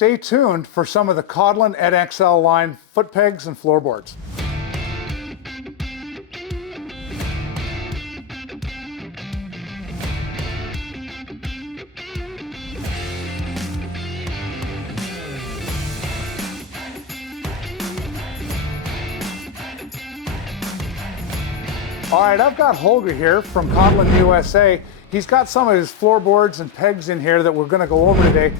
stay tuned for some of the Kodlin NXL line foot pegs and floorboards. All right, I've got Holger here from Kodlin USA. He's got some of his floorboards and pegs in here that we're gonna go over today.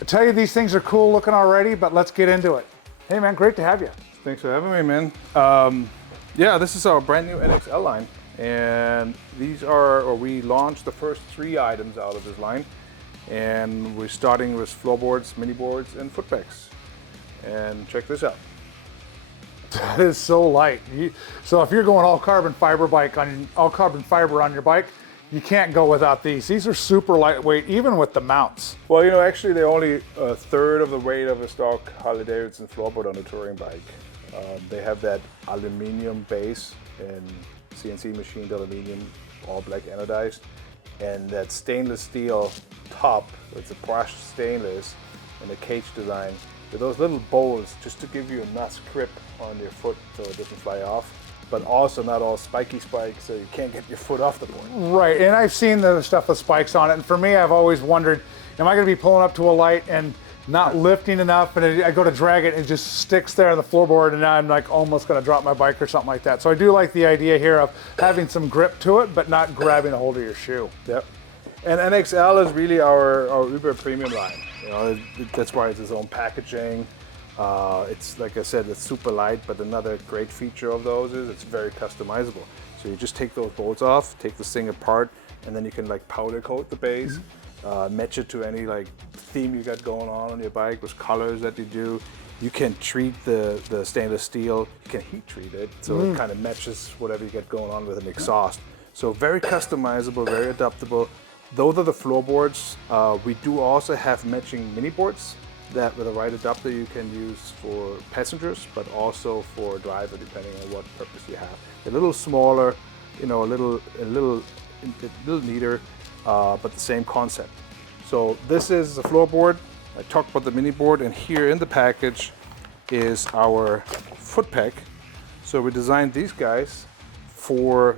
I tell you, these things are cool looking already, but let's get into it. Hey man, great to have you. Thanks for having me, man. Yeah, this is our brand new NXL line. And these are, or we launched the first 3 items out of this line. And we're starting with floorboards, mini boards, and foot pegs. And check this out. That is so light. So if you're going all carbon fiber on your bike, you can't go without these. These are super lightweight, even with the mounts. Well, you know, actually they're only a third of the weight of a stock Harley Davidson floorboard on a touring bike. They have that aluminum base and CNC-machined aluminum, all black anodized, and that stainless steel top. It's a brushed stainless and a cage design with those little bowls just to give you a nice grip on your foot so it doesn't fly off, but also not all spiky spikes so you can't get your foot off the board. Right, and I've seen the stuff with spikes on it, and for me, I've always wondered, am I gonna be pulling up to a light and not lifting enough, and I go to drag it and it just sticks there on the floorboard, and now I'm like almost gonna drop my bike or something like that. So I do like the idea here of having some grip to it, but not grabbing a hold of your shoe. Yep. And NXL is really our uber premium line. You know, that's why it's its own packaging. It's, like I said, it's super light, but another great feature of those is it's very customizable. So you just take those bolts off, take this thing apart, and then you can like powder coat the base, match it to any like theme you got going on your bike with colors that you do. You can treat the stainless steel, you can heat treat it, so it kind of matches whatever you get going on with an exhaust. So very customizable, very adaptable. Those are the floorboards. We do also have matching mini boards that with the right adapter you can use for passengers, but also for driver, depending on what purpose you have. They're a little smaller, you know, a little neater, but the same concept. So this is a floorboard. I talked about the mini board, and here in the package is our foot peg. So we designed these guys for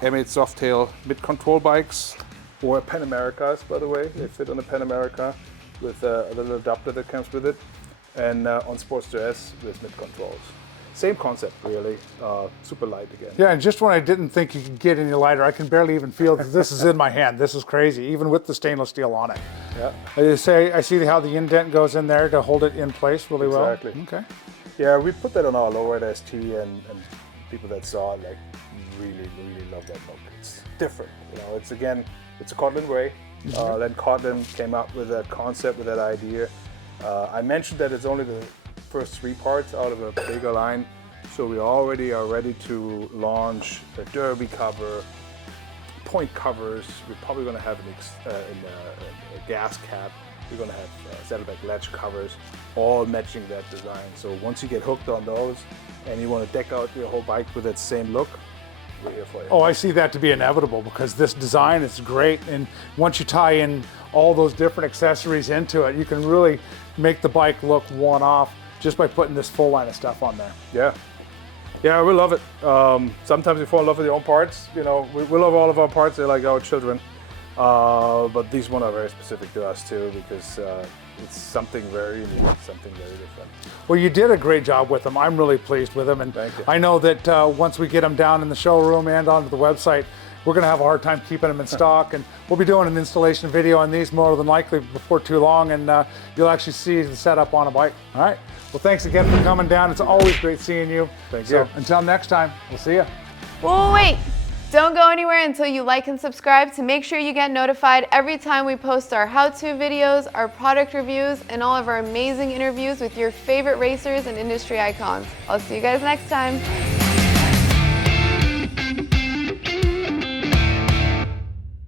M8 Softail mid-control bikes, or Pan Americas, by the way. They fit on a Pan America with a little adapter that comes with it, and on Sportster S with mid controls. Same concept, really. Super light again. Yeah, and just when I didn't think you could get any lighter, I can barely even feel that this is in my hand. This is crazy, even with the stainless steel on it. Yeah. I see how the indent goes in there to hold it in place really well. Exactly. Okay. Yeah, we put that on our lowered ST, and people that saw it like really love that look. It's different, you know. It's a Kodlin way. Then Kodlin came up with that concept, with that idea. I mentioned that it's only the first 3 parts out of a bigger line, so we already are ready to launch a derby cover, point covers. We're probably going to have a gas cap. We're going to have saddlebag latch covers, all matching that design. So once you get hooked on those and you want to deck out your whole bike with that same look, we're here for you. Oh, I see that to be inevitable because this design is great, and once you tie in all those different accessories into it, you can really make the bike look one-off just by putting this full line of stuff on there. Yeah, we love it. Sometimes we fall in love with your own parts. You know, we love all of our parts. They're like our children. But these ones are very specific to us too, because it's something very unique, something very different. Well, you did a great job with them. I'm really pleased with them, and Thank you. I know that once we get them down in the showroom and onto the website, we're going to have a hard time keeping them in stock, and we'll be doing an installation video on these more than likely before too long, and you'll actually see the setup on a bike. All right. Well, thanks again for coming down. It's always great seeing you. Thank so you. Until next time, we'll see you. Well, wait. Don't go anywhere until you like and subscribe to make sure you get notified every time we post our how-to videos, our product reviews, and all of our amazing interviews with your favorite racers and industry icons. I'll see you guys next time.